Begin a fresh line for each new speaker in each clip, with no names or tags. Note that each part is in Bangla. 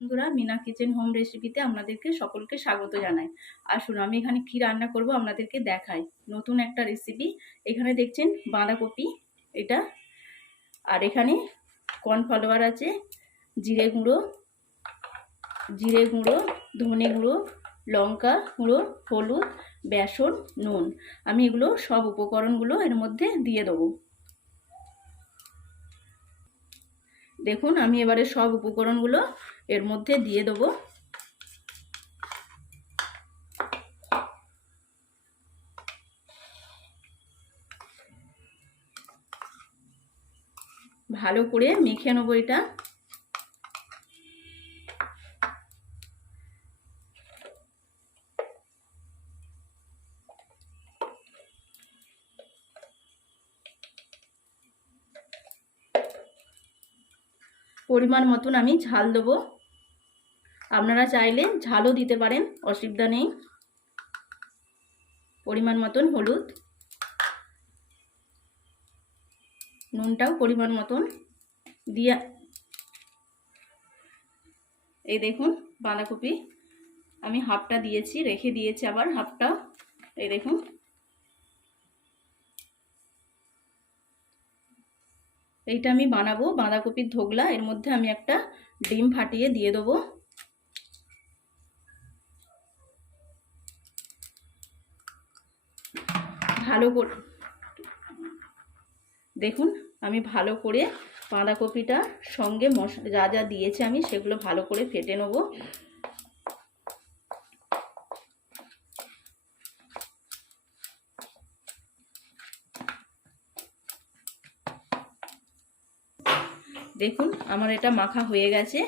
বন্ধুরা মিনা কিচেন হোম রেসিপিতে আপনাদেরকে সকলকে স্বাগত জানাই। আসুন, আমি এখানে কি রান্না করব আপনাদেরকে দেখাই। নতুন একটা রেসিপি এখানে দেখছেন বাঁধাকপি, এটা। আর এখানে কর্নফ্লাওয়ার আছে, জিরে গুঁড়ো জিরে গুঁড়ো, ধনে গুঁড়ো, লঙ্কা গুঁড়ো, হলুদ, বেসন, নুন। আমি এগুলো সব উপকরণগুলো এর মধ্যে দিয়ে দেবো। দেখুন, আমি এবারে সব উপকরণগুলো এর মধ্যে দিয়ে দেবো। ভালো করে মেখে নেব এটা। পরিমাণ মতন আমি ঝাল দেবো। আপনারা চাইলে ঝালও দিতে পারেন, অসুবিধা নেই। পরিমাণ মতন হলুদ। নুনটাও পরিমাণ মতন দিয়া এই দেখুন, বাঁধাকপি। আমি হাফটা দিয়েছি, রেখে দিয়েছি আবার হাফটা। এই দেখুন। এইটা আমি বানাবো, বাঁধাকপির ধোগলা। এর মধ্যে আমি একটা ডিম ফাটিয়ে দিয়ে দেবো। ভালো করে দেখুন, আমি ভালো করে বাঁধাকপিটা সঙ্গে মশলা যা যা দিয়েছে আমি সেগুলো ভালো করে ফেটে নেব। দেখুন, আমার এটা মাখা হয়ে গেছে।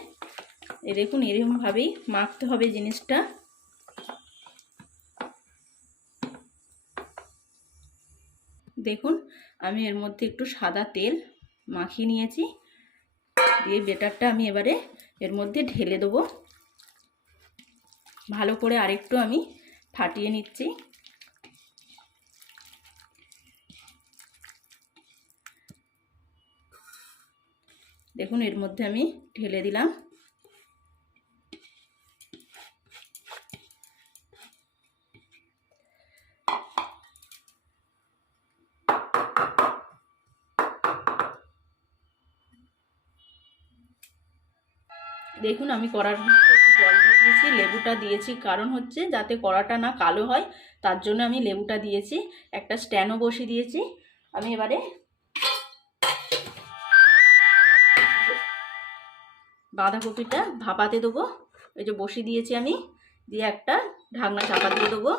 এই দেখুন, এরকমভাবেই মাখতে হবে জিনিসটা। দেখুন, আমি এর মধ্যে একটু সাদা তেল মাখিয়ে নিয়েছি। দিয়ে বেটারটা আমি এবারে এর মধ্যে ঢেলে দেবো। ভালো করে আরেকটু আমি ফাটিয়ে নিচ্ছি। দেখুন, এর মধ্যে আমি ঢেলে দিলাম। দেখুন, আমি কড়ার মধ্যে একটু জল দিয়ে দিয়েছি, লেবুটা দিয়েছি। কারণ হচ্ছে, যাতে কড়াটা না কালো হয়, তার জন্য আমি লেবুটা দিয়েছি। একটা স্ট্যান্ডও বসিয়ে দিয়েছি। আমি এবারে বাঁধাকপিটা ভাপাতে দেবো। এই যে বসিয়ে দিয়েছি আমি। দিয়ে একটা ঢাকনা চাপা দিয়ে দেবো।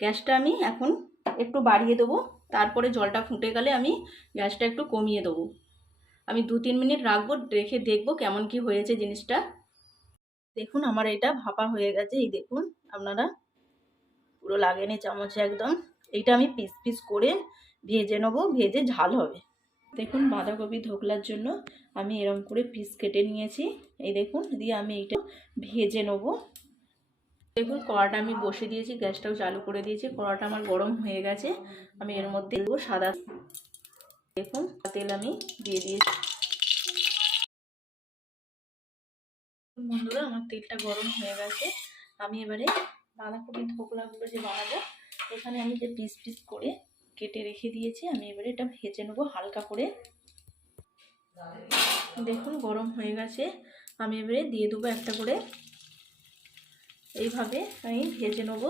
গ্যাসটা আমি এখন একটু বাড়িয়ে দেবো। তারপরে জলটা ফুটে গেলে আমি গ্যাসটা একটু কমিয়ে দেবো। আমি দু তিন মিনিট রাখব, রেখে দেখব কেমন কি হয়েছে জিনিসটা। দেখুন আমার এটা ভাপা হয়ে গেছে, এই দেখুন আপনারা। পুরো লাগেনি চামচে একদম। এইটা আমি পিস পিস করে ভেজে নেব, ভেজে ঝাল হবে। দেখুন বাঁধাকপি ধোকলার জন্য আমি এরম করে পিস কেটে নিয়েছি। এই দেখুন, দিয়ে আমি এইটা ভেজে নেব। দেখুন কড়াটা আমি বসে দিয়েছি, গ্যাসটাও চালু করে দিয়েছি। কড়াটা আমার গরম হয়ে গেছে। আমি এর মধ্যে দেবো সাদা দেখুন তেল আমি দিয়ে দিয়েছি। বন্ধুরা, আমার তেলটা গরম হয়ে গেছে। আমি এবারে বাঁধাকপি ধোকলাগুলো যে বানাবো, এখানে আমি যে পিস পিস করে কেটে রেখে দিয়েছি, আমি এবারে এটা ভেজে নেব হালকা করে। দেখুন, গরম হয়ে গেছে। আমি এবারে দিয়ে দেবো একটা করে। এইভাবে আমি ভেজে নেব।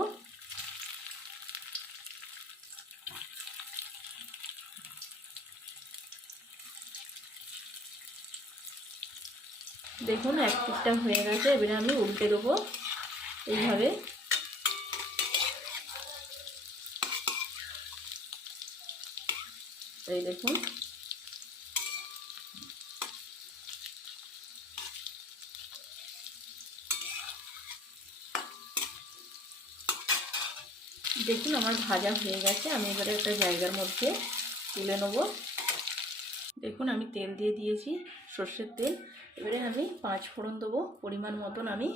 দেখুন, এক পিঠটা হয়ে গেছে, এবারে আমি উল্টে দেবো এইভাবে। এই দেখুন। দেখুন, আমার ভাজা হয়ে গেছে, আমি এবারে একটা জায়গার মধ্যে তুলে নেব। দেখুন, আমি তেল দিয়ে দিয়েছি সর্ষের তেল। এবারে আমি পাঁচ ফোড়ন দেবো, পরিমাণ মতন আমি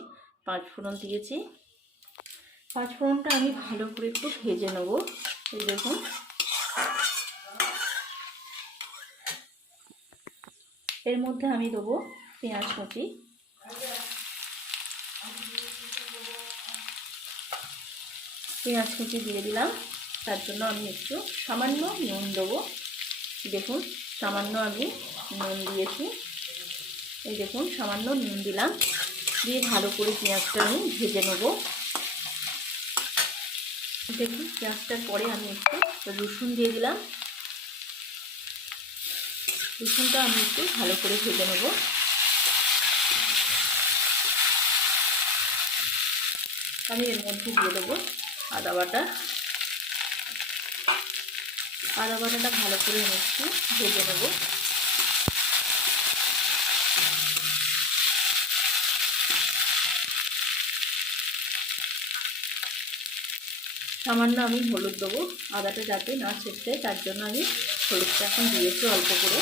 পাঁচ ফোড়ন দিয়েছি। পাঁচ ফোড়নটা আমি ভালো করে একটু ভেজে নেব। এই দেখুন। এর মধ্যে আমি দেবো পেঁয়াজ কুচি। পেঁয়াজ কচি দিয়ে দিলাম। তার জন্য আমি একটু সামান্য নুন দেবো। দেখুন, সামান্য আমি নুন দিয়েছি। এই দেখুন, সামান্য নুন দিলাম। দিয়ে ভালো করে পেঁয়াজটা আমি ভেজে নেব। দেখুন, পেঁয়াজটার পরে আমি একটু রসুন দিয়ে দিলাম। রসুনটা আমি একটু ভালো করে ভেজে নেব। আমি এর মধ্যে দিয়ে দেবো আদা বাটা। আদা বাটাটা ভালো করে একটু ভেজে নেব। সামান্য আমি হলুদ দেবো আদাটা যাতে না ছেড়তে তার জন্য আমি হলুদটা এখন দিয়েছি অল্প করে।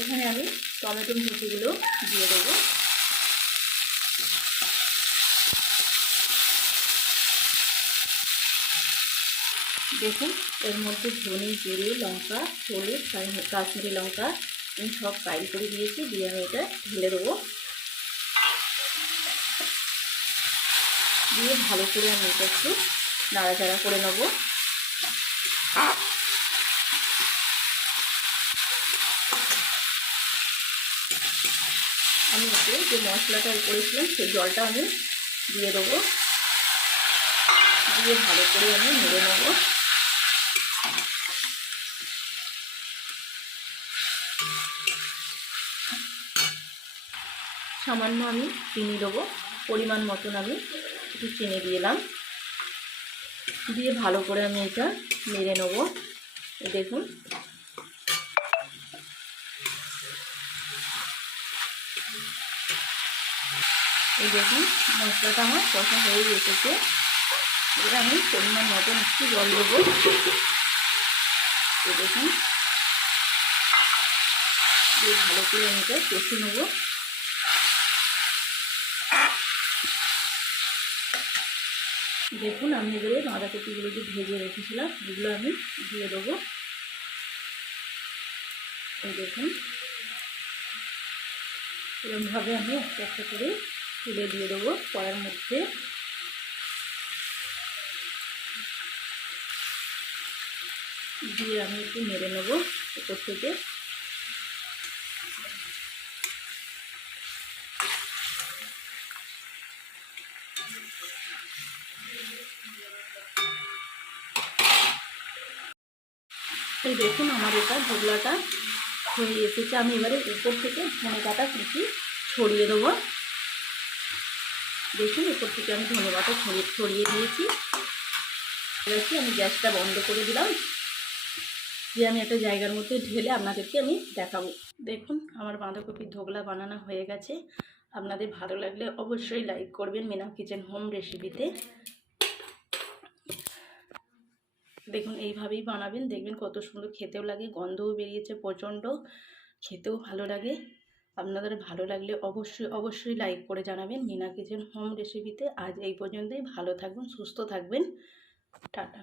এখানে আমি টমেটো কুচিগুলো দিয়ে দেবো। দেখুন, এর মধ্যে ধনে, জিরে, লঙ্কা, হলুদ কাশ্মীরি লঙ্কা, আমি সব ফ্রাই করে দিয়েছি, দিয়ে আমি এটা ঢেলে দেবো। দিয়ে ভালো করে আমি এটা একটু নাড়াচাড়া করে নেব। আমি একটু যে মশলাটা করেছিলাম, সেই জলটা আমি দিয়ে দেবো। দিয়ে ভালো করে আমি নেড়ে নেব। সামান্য আমি চিনি দেবো, পরিমাণ মতন আমি একটু চিনি দিলাম। দিয়ে ভালো করে আমি এটা নেড়ে নেব। দেখুন। এই দেখুন, মশলাটা আমার কষা হয়ে এসেছে। এবার আমি পরিমাণ মতন একটু জল দেবো। দেখুন। দিয়ে ভালো করে আমি এটা কষে নেব। দেখুন, আমি এবারে বাঁধাকপিগুলো যে ভেজে রেখেছিলাম এগুলো আমি দিয়ে দেবো। দেখুন। এরকমভাবে আমি একটা একটা করে তুলে দিয়ে দেবো কড়ার মধ্যে। দিয়ে আমি একটু মেরে নেব উপর থেকে। দেখুন আমার এটা ঢোকলাটা হয়ে এসেছে। আমি এবারে উপর থেকে ধনে পাতা কুচি ছড়িয়ে দেবো। দেখুন, উপর থেকে আমি ধনে পাতা ছড়িয়ে ছড়িয়ে দিয়েছি। এবারে আমি গ্যাসটা বন্ধ করে দিলাম। যে আমি একটা জায়গার মধ্যে ঢেলে আপনাদেরকে আমি দেখাবো। দেখুন, আমার বাঁধাকপির ধোকলা বানানো হয়ে গেছে। আপনাদের ভালো লাগলে অবশ্যই লাইক করবেন মিনা কিচেন হোম রেসিপিতে দেখুন, এইভাবেই বানাবেন, দেখবেন কত সুন্দর খেতেও লাগে, গন্ধও বেরিয়েছে প্রচণ্ড, খেতেও ভালো লাগে। আপনাদের ভালো লাগলে অবশ্যই অবশ্যই লাইক করে জানাবেন মিনা কিচেন হোম রেসিপিতে আজ এই পর্যন্তই, ভালো থাকবেন, সুস্থ থাকবেন। টাটা।